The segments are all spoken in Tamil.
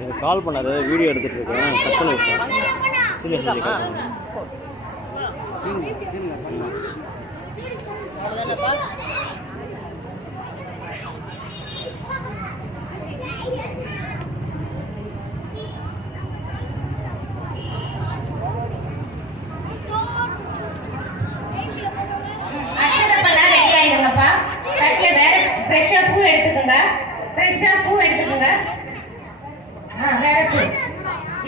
எனக்கு கால் பண்ணாரு, வீடியோ எடுத்துகிட்டு இருக்கேன், கட் விட்டேன். சரி சரி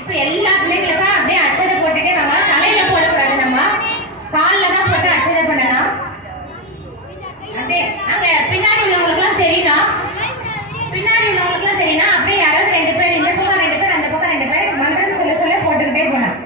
இப்ப எல்லா பிள்ளைங்களுக்கும் அப்படியே அச்சதை போட்டுட்டே வாங்க. தலையில போடக்கூடாது, நம்ம காலில் தான் போட்டு அச்சதை பண்ணலாம். அப்படியே அங்க பின்னாடி உள்ளவங்களுக்குலாம் தெரியணும், அப்படியே யாராவது 2 பேர் இந்த பக்கம் 2 பேர் அந்த பக்கம் 2 பேர் மந்திரம் சொல்ல சொல்ல போட்டுக்கிட்டே போனோம்.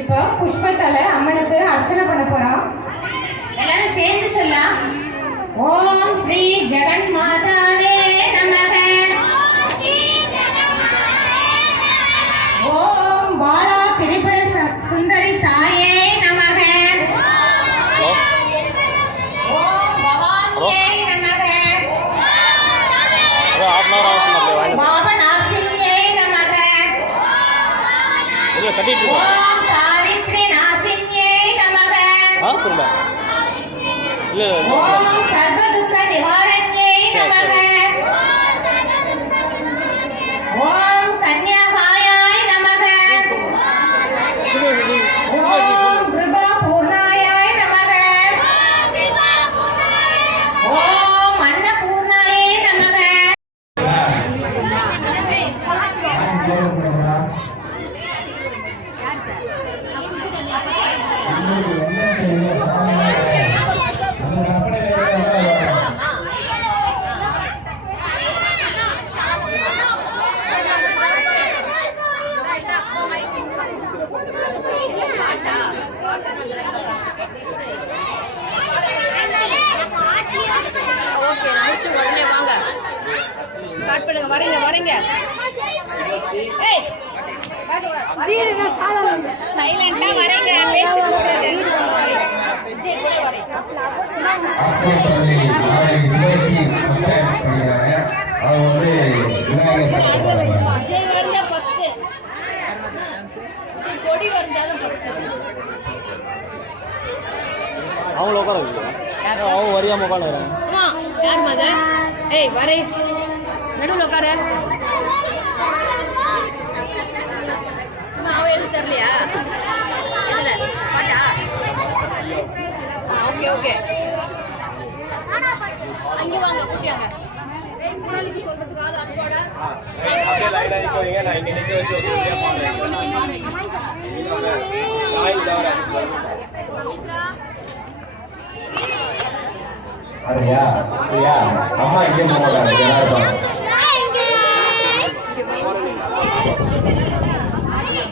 இப்போ புஷ்பத்தால அம்மனுக்கு அர்ச்சனை பண்ண போறோம். எல்லாரும் சேர்ந்து சொல்லலாம். ஓம் ஸ்ரீ ஜெகன் மாதாவே நமக. ஓம் பாலா திரிபுர சுந்தரி தாயே நமக. ஓம் பவானியே நமக. பாபநாசினியே நமக. ஓம் சாவித்ரி நாசினியே நமக. ஓம் சர்வ துக்க நிவாரண்யே நமக. ஓம் கன்யாகாயாய் நமக. ஓம் கிருபா பூர்ணாயாய் நமக. ஓம் அன்னபூர்ணாயே நமக. ஓகே, முடிச்சு உடனே வாங்க, ஸ்டார்ட் பண்ணுங்க. வரீங்க ஏய் வீடுனா சைலண்டா வரீங்க, பேச்சு கூடாது. விஜய் வந்த ஃபர்ஸ்ட், கொடி வந்தாலும் ஃபர்ஸ்ட். அவங்க உட்கார அவங்க வரியாம உட்காந்துறாங்க. யார் மத? ஏய் வரே, நடுவில் உட்கார. அவ எதுவும் தெரியலையா? இதில் பாட்டா? ஓகே ஓகே, அங்கே வாங்க, கூட்டியாங்க. குரலுக்கு சொல்றதுக்கு ஆள் அனுப்போட அரையா பிரியா அம்மா இங்கே போறாங்க எல்லாரும்.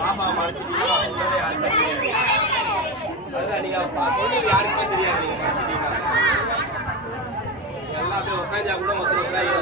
மாமா மார்ச்சினா அதான் நீங்க பாத்தோம், யாருக்குமே தெரியாது. எல்லாம் அப்படியே உட்கார்ந்தா கூட மொத்தம் ஐயோ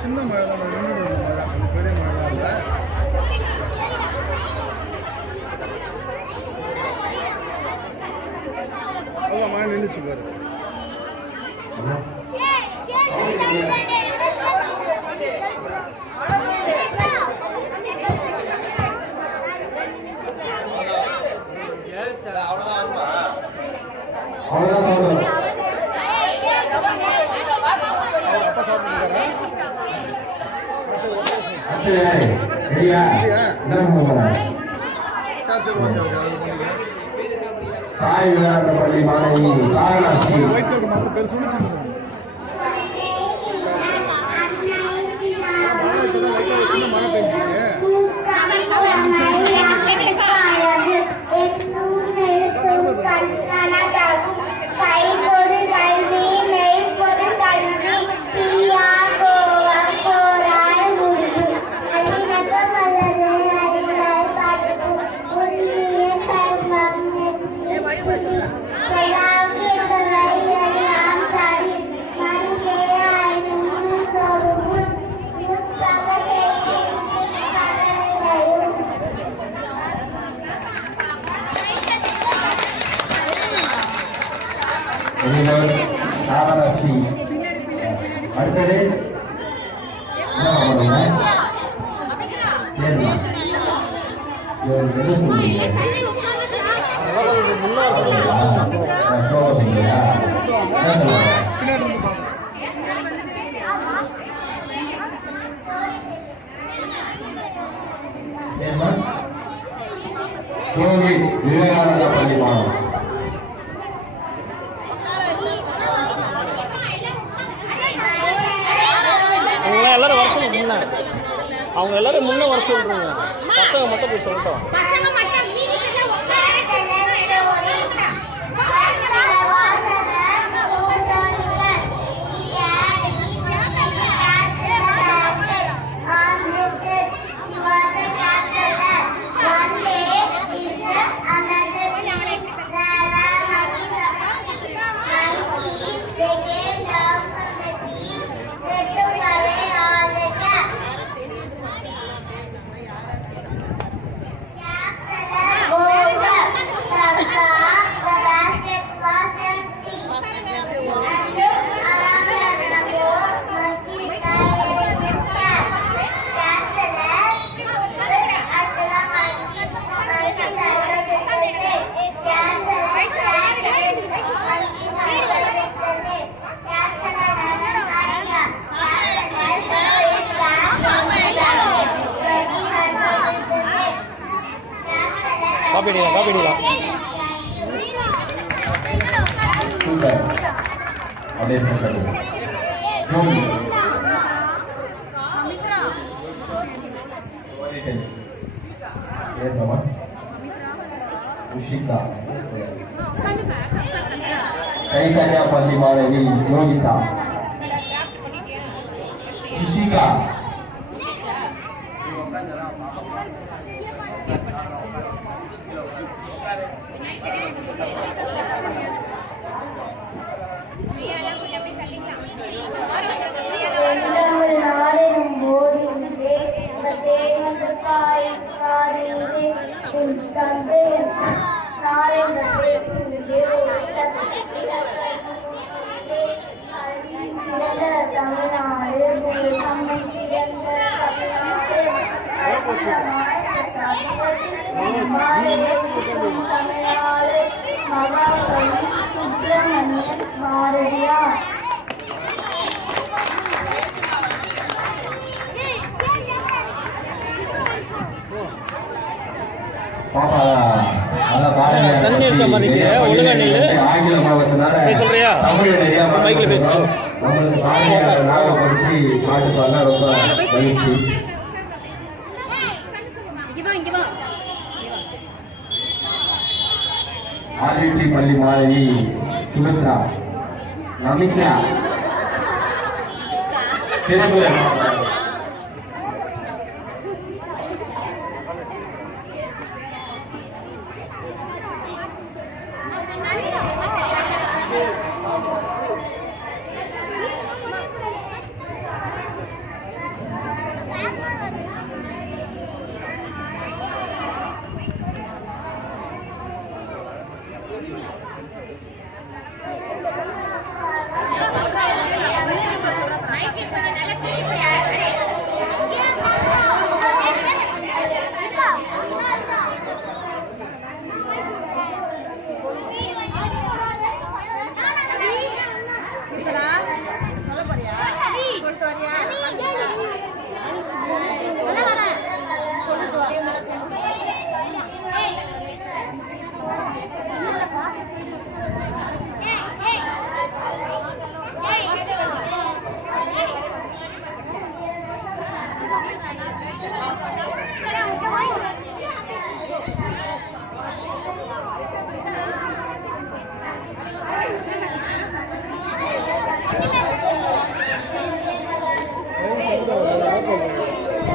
சின்ன மழை தான் மழை பெரிய மழை இல்லை. அதான் மழை நின்றுச்சு பாரு. அப்பா சாப்பிட்டுருக்காரா? சரி ஓகே ஓகே அது பண்ணிக்கிறேன். தாய் விளையாட்டு பள்ளி மாணவி காரணாசி ஒயிட் கலர் மாத்திரம் பேர் சொல்லிச்சு. மழை இப்போ தான் லைட்டாக சின்ன மழை பெஞ்சிருக்கு. காரணாசி அடுத்தது என்ன பண்ணுங்க சரிம்மா விவேகானந்தா பள்ளி மாணவன் எல்லாரும் வர சொல்லுங்க. அவங்க எல்லாரும் முன்ன வர சொல்றாங்க. பசங்க மட்டும் போய் சொல்லிட்டோம். காப்பிடலாம் चैतन्य पल्ली मानवी योगिता ऋषिका தமிழ்நாடு மகாகவி சுப்பிரமணியன் பாரதியார். பாப்பா நல்லா பாருங்க. தண்ணி அடிச்ச மாதிரி நிக்கிற, ஒழுங்கா நில்லு. ஆங்கில பாவத்தினால சொல்றியா? தமிழ் நிறைய மைக்ல பேசு. நம்மளுக்கு பாருங்க நாகப்படுத்தி பாட்டு பாடினா ரொம்ப மகிழ்ச்சி. ஆர்டிடி பள்ளி மாணவி சுமித்ரா நமித்ரா திருக்குறள்.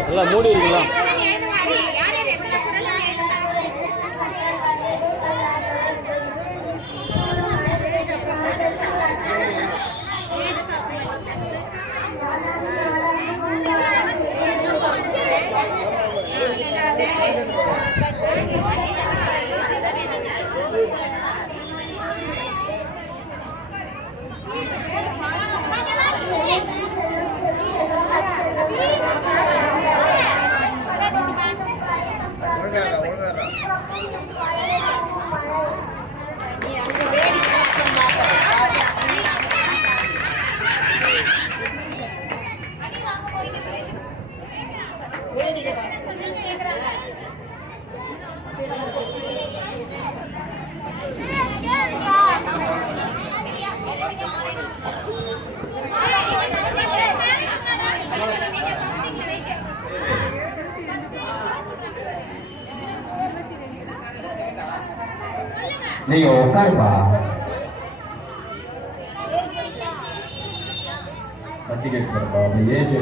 எல்லாம் மூடி இருக்குங்களா? நீங்க உட்காருப்பா. பத்தி கேட்கிறப்பா ஏஜ்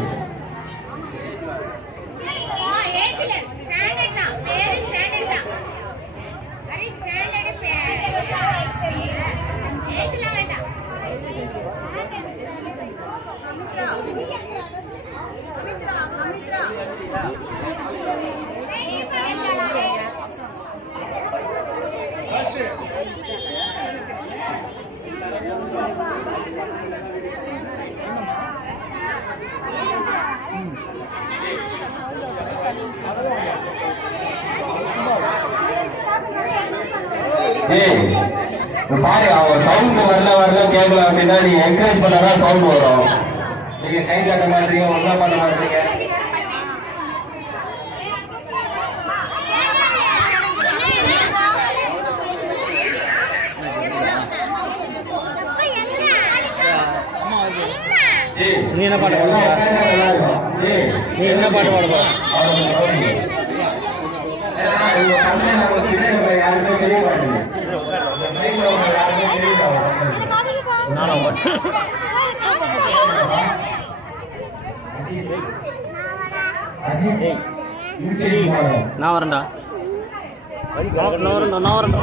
பாரு அவன் சவுண்ட் வரல கேட்கலாம் அப்படின்னா நீங்க என்கரேஜ் பண்ணாதான் சவுண்ட் வரும். நீங்க கை காட்ட மாட்டீங்க, ஒன்றா பண்ண மாட்டீங்க. நீ என்ன பாட்டு பாட போற? நீ என்ன பாட்டு பாட போற? யாருமே தெரிய மாட்டீங்க. நான் வரேன்டா. நான் வரேன்டா.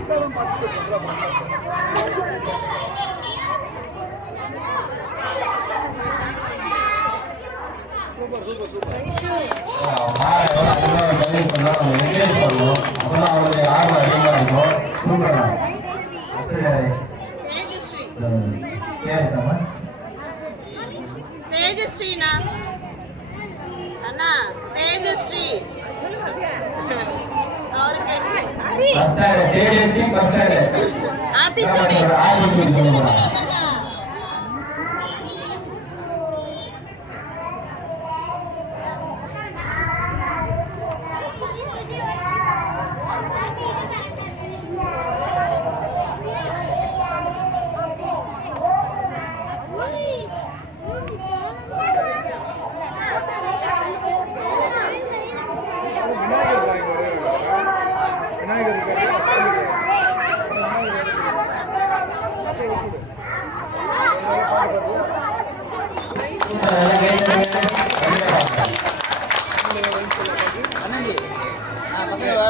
அக்காவும் பார்த்துட்டு சூப்பர் சூப்பர் சூப்பர். தேஜஸ்ரீனா அண்ணா தேஜஸ்ரீ அவருக்கு ஆத்திச்சூடி விநாயகர் டிராயிங் வரைகிறாங்க. விநாயகர் இருக்காரு.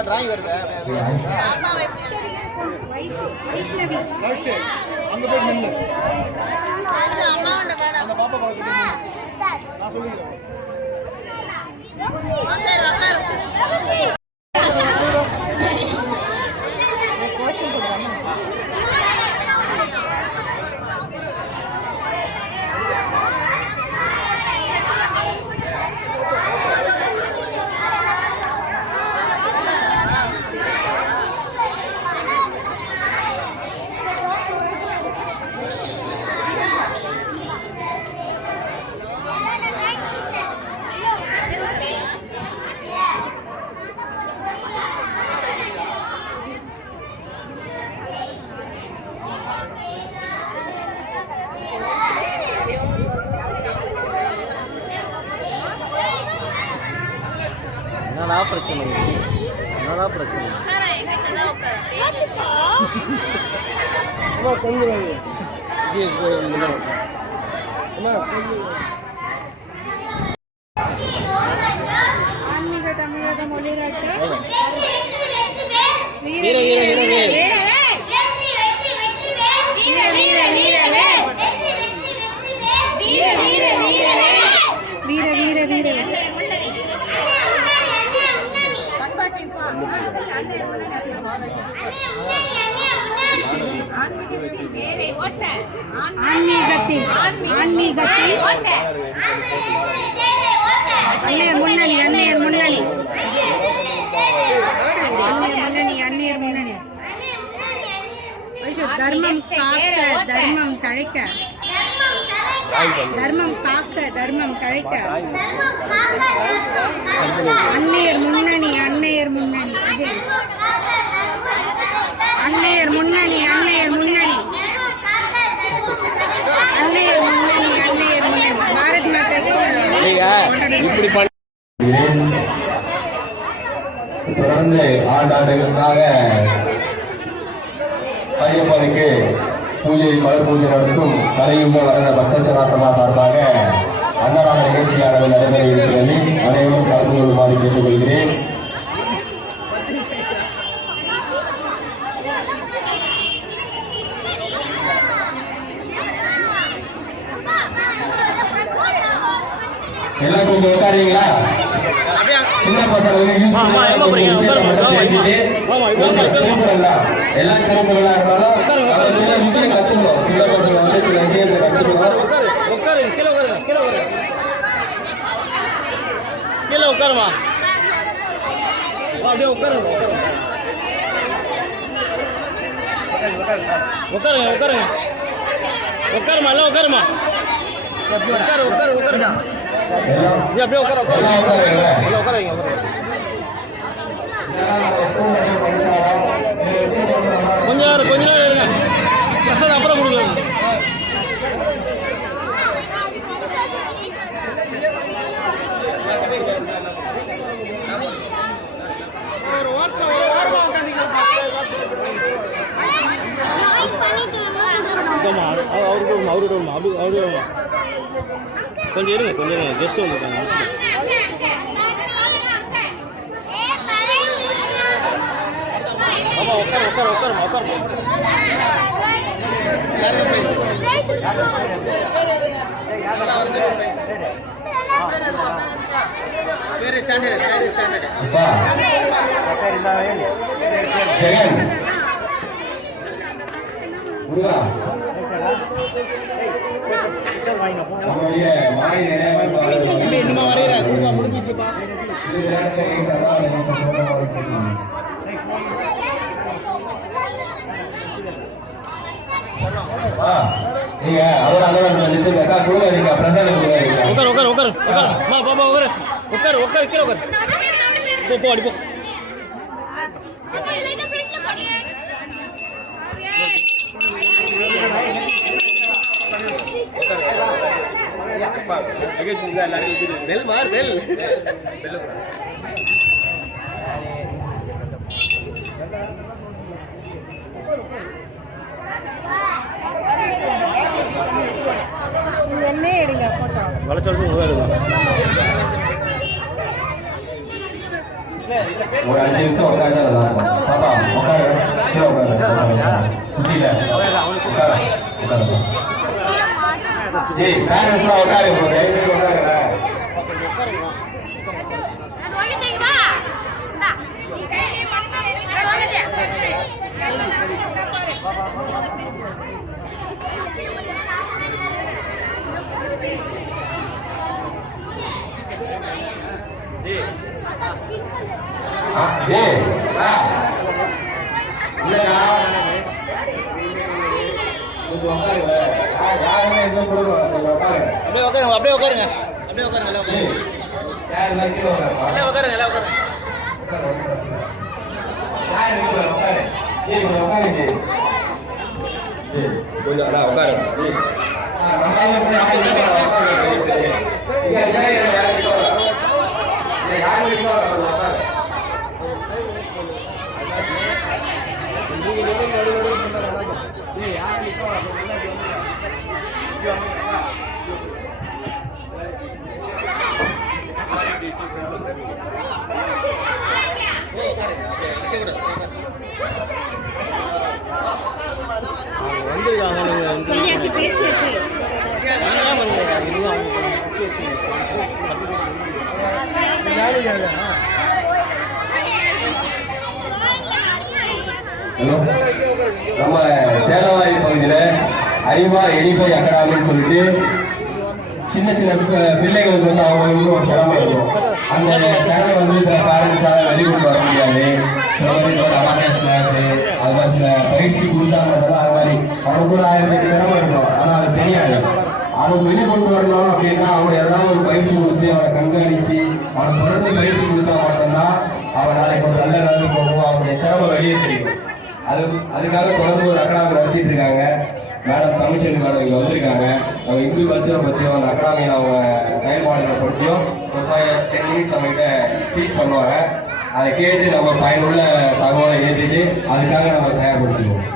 டிராயிங் வருது லக்ஷ்மி அங்க போய் நில்லு. அம்மாவோட மேடம் அந்த பாப்பா பார்த்துட்டு நான் சொல்லிக்கிறேன். சரி உட்காரு என்னடா பிரச்சனை என்னடா பிரச்சனை கொஞ்சம் ஆன்மீக தமிழக மொழிகாட்டு வீர வீர வீர வீர ஆன்மீகத்தில் அன்னையர் முன்னணி அன்னையர் முன்னணி அன்னையர் முன்னணி தர்மம் காக்க தர்மம் தழைக்க தர்மம் காக்க தர்மம் தழைக்க அன்னையர் முன்னணி அன்னையர் முன்னணி அன்னையர் முன்னணி அன்னையர் முன்னணி அன்னையர் முன்னணி அன்னையர் முன்னணி பாரத் மாதாக்கு இப்படி பண்ண தொடர்ந்து ஆண்டாண்டுகளாக ஐயப்பனுக்கு பூஜை மல பூஜை நடத்தும் கலையுண்ட வளர பக்தராசமா சார்பாக அன்னதான நிகழ்ச்சியானது நடைபெற இருக்கிறது. அனைவரும் கலந்து கொள்ளுமாறு கேட்டுக்கொள்கிறேன். எல்லாம் கொஞ்சம் உட்காருங்களா? சின்ன பசங்களுக்கு எல்லாம் கிளம்புகளா இருந்தாலும் கத்துக்கணும். சின்ன பசங்க வந்து சில விஷயத்தை கத்துக்கணும். உட்காரு கீழே உட்காருங்க கீழே உட்காருங்க கீழே உட்காருமா அப்படியே உட்காருங்க உட்காருங்க உட்காருங்க உட்காருமா எல்லாம் உட்காருமா உட்காரு உட்காரு உட்காருங்க இது அப்படியே உட்கார உட்காரு எல்லாம் உட்காருங்க கொஞ்ச நேரம் இருங்க பிரசாதம் அப்புறம் கொடுக்கலாம். அவரோட கொஞ்சம் இருங்க கெஸ்ட் வந்துருக்காங்க. உட்காருமா இன்னுமா வரைகிறார் முடிஞ்சிச்சுப்பா. நீங்க அவரோட அக்கா கொடுங்க உட்காரு பாபா உட்காரு கீழே உட்காரு போ அடி போ. வெல் மார் வெல் என்னே எடுங்க போட்டோ வளைச்சு ஒரு 5 நிமிஷம் உட்காந்து பாப்பா உட்காரு ஏய் பேரண்ட்ஸ்லாம் உட்காரு அப்படியே உட்காருங்க சொல்லியாச்சு பேசியாச்சு. நம்ம சேலவாரி பகுதியில அறிவா எரிபை அகாடமின்னு சொல்லிட்டு சின்ன சின்ன பிள்ளைகளுக்கு வந்து அவங்களுக்கு ஒரு திறமை இருக்கும். அந்த திறமை வந்து சில பேரண்ட்ஸால வெளிக்கொண்டு வர முடியாது. அது மாதிரி சில பயிற்சி கொடுத்தாங்க. அது மாதிரி அவனுக்கு கூட 1000 திறமை இருக்கும். ஆனா அது தெரியாது. அதை வெளிக்கொண்டு வரணும் அப்படின்னா அவங்க ஏதாவது ஒரு பயிற்சி கொடுத்து அவனை கண்காணிச்சு அவனை தொடர்ந்து பயிற்சி கொடுத்தா மட்டும்தான் அவன் நாளைக்கு ஒரு நல்ல நிலைமை போகும். அவனுடைய திறமை வெளியே தெரியும். அதுக்காக தொடர்ந்து ஒரு அகாடமி நடத்திட்டு இருக்காங்க. மேடம் தமிழ்ச்செல்வி மேடம் இங்கே வந்திருக்காங்க. அவங்க இந்து கல்ச்சரை பற்றியும் அந்த அகாடமியில் அவங்க செயல்பாடுகளை பற்றியும் ஒரு 10 மினிட்ஸ் நம்மகிட்ட டீச் பண்ணுவாங்க. அதை கேட்டு நம்ம பயனுள்ள தகவலை ஏற்றிட்டு அதுக்காக நம்ம தயார்படுத்திக்குவோம்.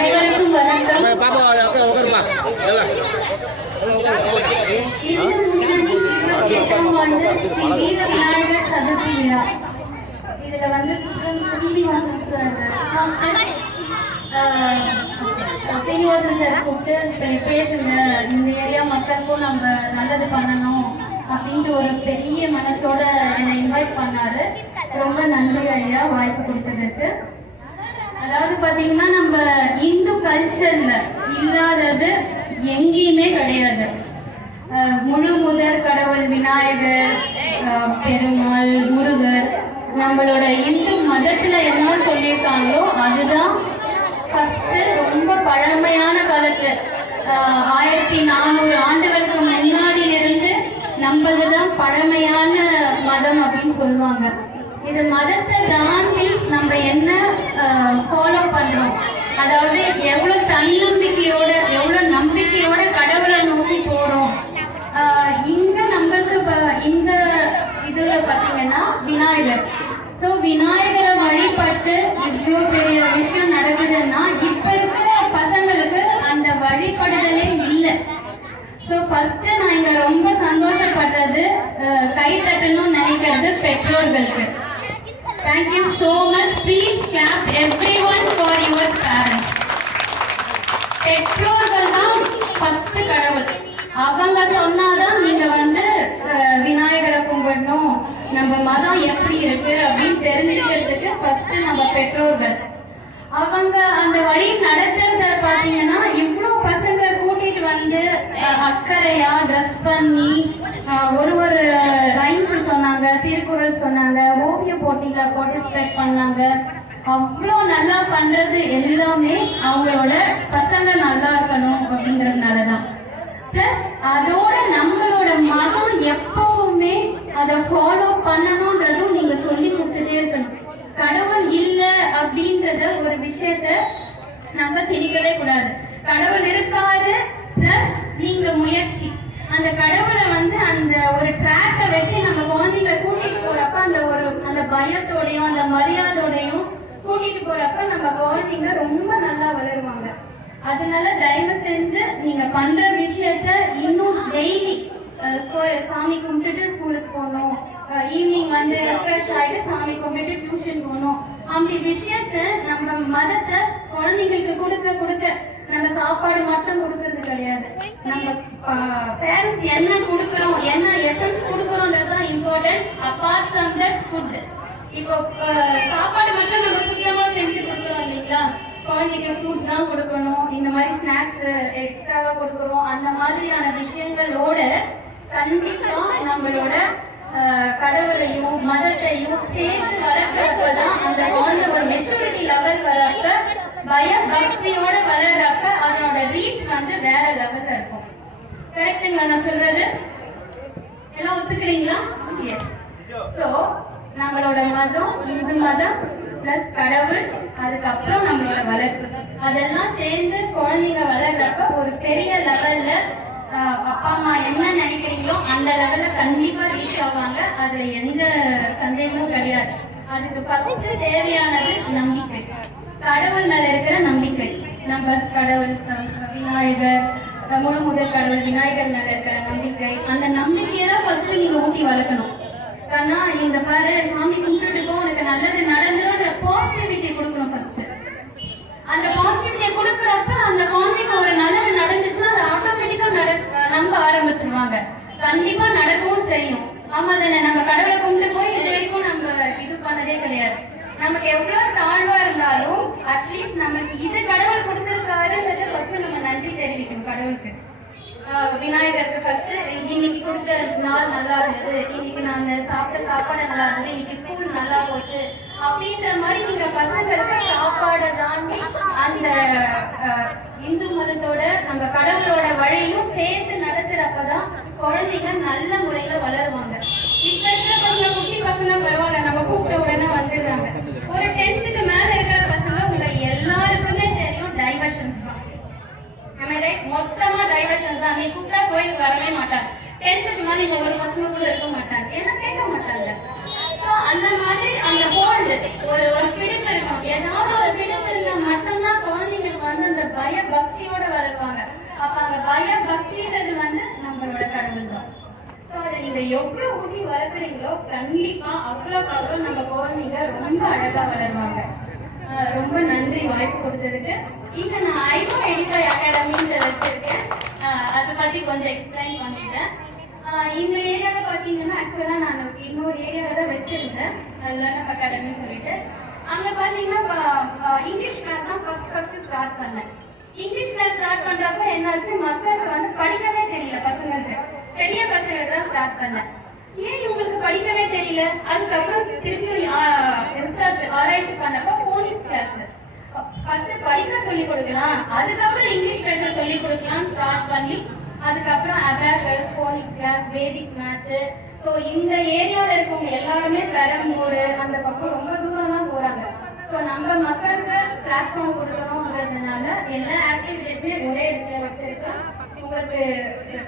அனைவருக்கும் வணக்கம். பாப்பா உட்காருமா ஸ்ரீ வீர விநாயகர் சதுர்த்தி விழா. இதுல வந்து சீனிவாசன் சார் கூப்பிட்டு பேசுங்க, இந்த ஏரியா மக்களுக்கும் நம்ம நல்லது பண்ணணும் அப்படின்ட்டு ஒரு பெரிய மனசோட என்னை இன்வைட் பண்ணாரு. ரொம்ப நன்றி ஐயா வாய்ப்பு கொடுத்ததுக்கு. அதாவது பாத்தீங்கன்னா நம்ம இந்து கல்ச்சர்ல இல்லாதது எங்கேயுமே கிடையாது. முழு முதற் கடவுள் விநாயகர், பெருமாள், முருகர், நம்மளோட இந்து மதத்துல என்ன சொல்லியிருக்காங்களோ அதுதான் ஃபர்ஸ்ட். ரொம்ப பழமையான காலத்துல 1400 ஆண்டுகளுக்கு முன்னாடி இருந்து நம்மதுதான் பழமையான மதம் அப்படின்னு சொல்லுவாங்க. இது மதத்தை தாண்டி நம்ம என்ன ஃபாலோ பண்றோம், அதாவது எவ்வளவு தன்னம்பிக்கையோட எவ்வளவு நம்பிக்கையோட கடவுளை நோக்கி போறோம். இங்க நம்மளுக்கு இந்த இதுல பாத்தீங்கன்னா விநாயகர். ஸோ விநாயகரை வழிபட்டு இவ்வளோ பெரிய விஷயம் நடக்குதுன்னா இப்ப இருக்கிற பசங்களுக்கு தேவைப்படுதலே இல்லை. ஸோ ஃபர்ஸ்ட் நான் இங்க ரொம்ப சந்தோஷப்படுறது, கை தட்டணும்னு நினைக்கிறது பெற்றோர்களுக்கு. Thank you so much. Please clap everyone for your parents. பெற்றோர்கள் தான் ஃபர்ஸ்ட் கடவுள். அவங்க சொன்னாதான் நீங்க வந்து விநாயகரை கும்பிடணும், நம்ம மதம் எப்படி இருக்கு அப்படின்னு தெரிஞ்சுக்கிறதுக்கு ஃபர்ஸ்ட் நம்ம பெற்றோர்கள். அவங்க அந்த வழி நடத்துறத பாத்தீங்கன்னா இவ்வளவு பசங்க கூட்டிட்டு வந்து அக்கறையா ட்ரெஸ் பண்ணி ஒரு ரைம்ஸ் சொன்னாங்க, திருக்குறள் சொன்னாங்க, ஓவிய போட்டியில பார்ட்டிசிபேட் பண்ணாங்க. அவ்வளோ நல்லா பண்றது எல்லாமே அவங்களோட பசங்க நல்லா இருக்கணும் அப்படின்றதுனாலதான். பிளஸ் அதோட நம்மளோட மதம் எப்பவுமே அதை ஃபாலோ பண்ணணும்ன்றதும் நீங்க சொல்லி கொடுத்துட்டே இருக்கணும். கடவுள் இல்ல அப்படின்றத ஒரு விஷயத்த நம்ம திணிக்கவே கூடாது. கடவுள் இருக்காரு பிளஸ் நீங்க முயற்சி. அந்த கடவுளை வந்து அந்த ஒரு ட்ராக்கை வச்சு நம்ம குழந்தைங்களை கூட்டிட்டு போறப்ப அந்த பயத்தோடையும் அந்த மரியாதையோடையும் கூட்டிட்டு போறப்ப நம்ம குழந்தைங்க ரொம்ப நல்லா வளருவாங்க. அதனால தயவு செஞ்சு நீங்க பண்ற விஷயத்த இன்னும் டெய்லி சாமி கும்பிட்டுட்டு ஸ்கூலுக்கு போகணும், ஈவினிங் வந்து ரெஃப்ரெஷ் ஆகிட்டு சாமி கும்பிட்டு டியூஷன் போகணும். அப்படி விஷயத்த நம்ம மதத்தை குழந்தைங்களுக்கு கொடுக்க நம்ம சாப்பாடு மட்டும் கொடுக்கறது கிடையாது. நம்ம பேரண்ட்ஸ் என்ன கொடுக்குறோம், என்ன எசன்ஸ் கொடுக்குறோன்றதுதான் important. Apart from that food. இப்போ சாப்பாடு மட்டும் நம்ம சுத்தமா செஞ்சு கொடுக்குறோம் இல்லைங்களா, குழந்தைக்கு ஃப்ரூட்ஸ் தான் கொடுக்கணும், இந்த மாதிரி ஸ்நாக்ஸ் எக்ஸ்ட்ராவா கொடுக்குறோம். அந்த மாதிரியான விஷயங்களோட கண்டிப்பா நம்மளோட கடவுளையும் மதத்தையும் சேர்த்து வளர்க்கறப்பதான் அந்த குழந்தை ஒரு மெச்சூரிட்டி லெவல் வரப்ப பய பக்தியோட வளர்றப்ப அதனோட ரீச் வந்து வேற லெவல்ல இருக்கும். கரெக்டுங்களா நான் சொல்றது? எல்லாம் ஒத்துக்கிறீங்களா? எஸ். ஸோ நம்மளோட மதம் இந்து மதம் பிளஸ் கடவுள், அதுக்கப்புறம் நம்மளோட வளர்ப்பு, அதெல்லாம் சேர்ந்து குழந்தைங்க வளர்றப்ப ஒரு பெரிய லெவல்ல அப்பா அம்மா என்ன நினைக்கிறீங்களோ அந்த லெவல்ல கண்டிப்பா ரீச் ஆவாங்க. அதுல எந்த சந்தேகமும் கிடையாது. அதுக்கு ஃபர்ஸ்ட் தேவையானது நம்பிக்கை, கடவுள் மேல இருக்கிற நம்பிக்கை. நம்ம கடவுள் விநாயகர், முழு முதல் கடவுள் விநாயகர் மேல இருக்கிற நம்பிக்கை, அந்த நம்பிக்கையை தான் ஃபர்ஸ்ட் நீங்க ஊட்டி வளர்க்கணும். ஆனா இந்த பாரு சாமி கும்பிட்டுட்டு உனக்கு நல்லது நடந்துரும்ன்ற பாசிட்டிவிட்டி கொடுக்கணும் ஃபர்ஸ்ட். அந்த பாசிட்டிவிட்டியை கொடுக்குறப்ப அந்த குழந்தைக்கு ஒரு நல்லது நடந்துச்சுன்னா அது ஆட்டோமேட்டிக்கா நம்ப ஆரம்பிச்சிருவாங்க. கண்டிப்பா நடக்கவும் செய்யும். ஆமா தானே? நம்ம கடவுளை கும்பிட்டு போய் இது வரைக்கும் நம்ம இது பண்ணதே கிடையாது. நமக்கு எவ்வளவு தாழ்வா இருந்தாலும் அட்லீஸ்ட் நமக்கு இது கடவுள் கொடுத்திருக்காருன்றத ஃபர்ஸ்ட் நம்ம நன்றி தெரிவிக்கணும் கடவுளுக்கு. விநாயகருக்கு ஃபர்ஸ்ட் இன்னைக்கு கொடுத்த நாள் நல்லா இருந்தது, இன்னைக்கு நாங்க சாப்பிட்ட சாப்பாடு நல்லா இருந்தது, இன்னைக்கு ஸ்கூல் நல்லா போச்சு அப்படின்ற மாதிரி நீங்க பசங்களுக்கு சாப்பாடை தாண்டி அந்த இந்து மதத்தோட நம்ம கடவுளோட வழியும் சேர்த்து நடத்துறப்பதான் குழந்தைங்க நல்ல முறையில வளருவாங்க. இப்ப இருக்கிற பசங்க குட்டி பசங்க பரவாயில்ல, நம்ம கூப்பிட்ட உடனே வந்துடுறாங்க. ஒரு 10th மேல இருக்கிற பசங்க உங்க எல்லாருக்குமே தெரியும் டைவர்ஷன்ஸ் தான். மொத்தமா டைவர்ஷன்ஸ் தான். நீ கூப்பிட்டா கோயிலுக்கு வரவே மாட்டாங்க. 10th மேல இங்க ஒரு பசங்க கூட இருக்க மாட்டாங்க, ஏன்னா கேட்க மாட்டாங்க. ஸோ அந்த மாதிரி அந்த ஹோல்டு ஒரு பிடிப்பு இருக்கும். ஏதாவது ஒரு பிடிப்பு இருந்தா மட்டும்தான் குழந்தைங்களுக்கு வந்து அந்த பய பக்தியோட வளருவாங்க. அப்ப அந்த பய பக்தின்றது வந்து நம்மளோட கடவுள் தான். ஸோ அதை நீங்க எவ்வளவு ஊட்டி வளர்க்குறீங்களோ கண்டிப்பா அவ்வளோக்கு அவ்வளோ நம்ம குழந்தைங்க ரொம்ப அழகா வளருவாங்க. ரொம்ப நன்றி வாய்ப்பு கொடுத்ததுக்கு. இங்க நான் ஐகோ எடிட்டர் அகாடமின்னு வச்சிருக்கேன். அதை பத்தி கொஞ்சம் எக்ஸ்பிளைன் பண்ணிட்டேன். இந்த ஏரியாவில் பார்த்தீங்கன்னா ஆக்சுவலா நான் இன்னொரு ஏரியாவில் தான் வச்சிருந்தேன், லேர்னப் அகாடமின்னு சொல்லிட்டு. அங்க பார்த்தீங்கன்னா இங்கிலீஷ் கிளாஸ் தான் ஃபர்ஸ்ட் ஸ்டார்ட் பண்ணேன். இங்கிலீஷ் கிளாஸ் ஸ்டார்ட் பண்றப்ப என்னாச்சு, மக்களுக்கு வந்து படிக்கவே தெரியல. பசங்களுக்கு பெரிய பசங்களுக்கு தான் ஸ்டார்ட் பண்ணேன். ஏன் இவங்களுக்கு படிக்கவே தெரியல? அதுக்கப்புறம் திருப்பி ரிசர்ச் ஆராய்ச்சி பண்ணப்போ போனிக்ஸ் கிளாஸ் ஃபர்ஸ்ட் படிக்க சொல்லி கொடுக்கலாம், அதுக்கப்புறம் இங்கிலீஷ் பேச சொல்லி கொடுக்கலாம் ஸ்டார்ட் பண்ணி, அதுக்கப்புறம் அபாகஸ், போனிக்ஸ் கிளாஸ், வேதிக் மேத்து. ஸோ இந்த ஏரியாவில் இருக்கவங்க எல்லாருமே பெரம்பூர் அந்த பக்கம் ரொம்ப தூரம்லாம் போறாங்க. ஸோ நம்ம மக்களுக்கு பிளாட்ஃபார்ம் கொடுக்கணும்ன்றதுனால எல்லா ஆக்டிவிட்டிஸுமே ஒரே இடத்துல வச்சிருக்கோம். உங்களுக்கு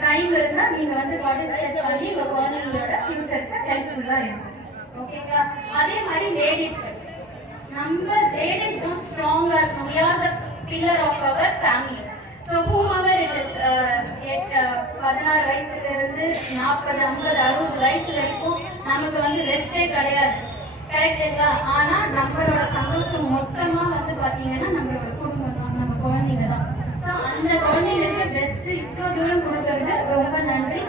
டைம் இருந்தா நீங்க வந்து பார்ட்டிசிபேட் பண்ணி உங்க குழந்தைங்களோட ஃபியூச்சருக்கு ஹெல்ப்ஃபுல்லா இருக்கும். ஓகேங்களா? அதே மாதிரி லேடிஸ்க்கு நம்ம லேடிஸ் தான் ஸ்ட்ராங்கா இருக்கும். We are the pillar of our family. So so whomever it is, 16 வயசுல இருந்து 40, 50, 60 வயசு வரைக்கும் நமக்கு வந்து ரெஸ்டே கிடையாது, கரெக்டுங்களா? ஆனா நம்மளோட சந்தோஷம் மொத்தமா வந்து பாத்தீங்கன்னா நம்மளோட குடும்பம் தான், நம்ம குழந்தைங்க தான். ஸோ அந்த குழந்தைங்களுக்கு பெஸ்ட் இவ்வளோ தூரம் கொடுக்கறது ரொம்ப நன்றி.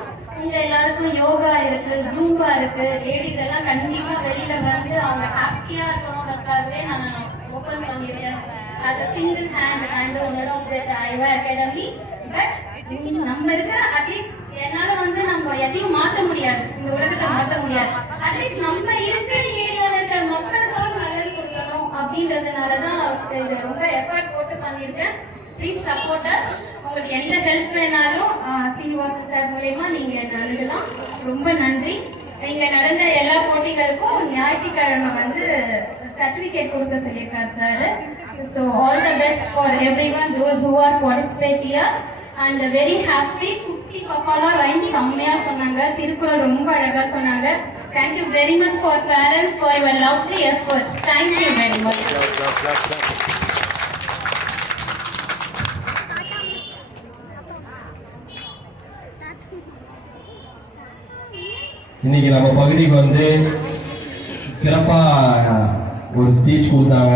இங்க எல்லாருக்கும் யோகா இருக்கு, ஜூம்பா இருக்கு, லேடிஸ் எல்லாம் கண்டிப்பா வெளியில வந்து அவங்க ஹாப்பியா இருக்கணும்ன்றதுக்காகவே நான் ஓபன் பண்ணிருக்கேன். அது single hand and owner of the Aiva academy. But நம்ம இருக்கிற அட்லீஸ்ட் என்னால வந்து நம்ம எதையும் மாத்த முடியாது, இந்த உலகத்தை மாத்த முடியாது. அட்லீஸ்ட் நம்ம இருக்கிற ஏரியால இருக்கிற மக்களுக்கு ஒரு நல்லது கொடுக்கணும் அப்படின்றதுனாலதான் இது ரொம்ப எஃபர்ட் போட்டு பண்ணிருக்கேன். Please support us. உங்களுக்கு எந்த ஹெல்ப் வேணாலும் சீனிவாசன் சார் மூலமா நீங்க அணுகலாம். ரொம்ப நன்றி. இங்க நடந்த எல்லா போட்டிகளுக்கும் ஞாயிற்றுக்கிழமை வந்து சர்டிபிகேட் கொடுக்க சொல்லியிருக்காரு sir. So all the best for every one those who are participate here and very happy. குட்டி பப்பாலாம் ரைம் செம்மையா சொன்னாங்க, திருக்குறள் ரொம்ப அழகா சொன்னாங்க. Thank you very much for parents for your lovely efforts. Thank you very much. இன்னைக்கு நம்ம பகுதிக்கு வந்து சிறப்பாக ஒரு ஸ்பீச் கொடுத்தாங்க.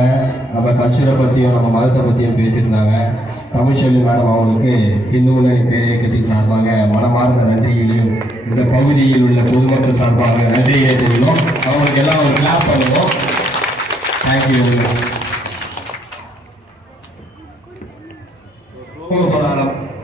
நம்ம கல்ச்சரை பற்றியும் நம்ம மதத்தை பற்றியும் பேசியிருந்தாங்க. தமிழ்ச்செல்வி மேடம் அவங்களுக்கு இந்து முன்னணி பேரியக்கத்தின் சார்பாக மனமார்ந்த நன்றியையும் இந்த பகுதியில் உள்ள பொதுமக்கள் சார்பாக நன்றியை தெரிவிக்கிறோம். அவங்களுக்கு எல்லாம் ஒரு கிளாப் பண்ணுவோம். தேங்க்யூ.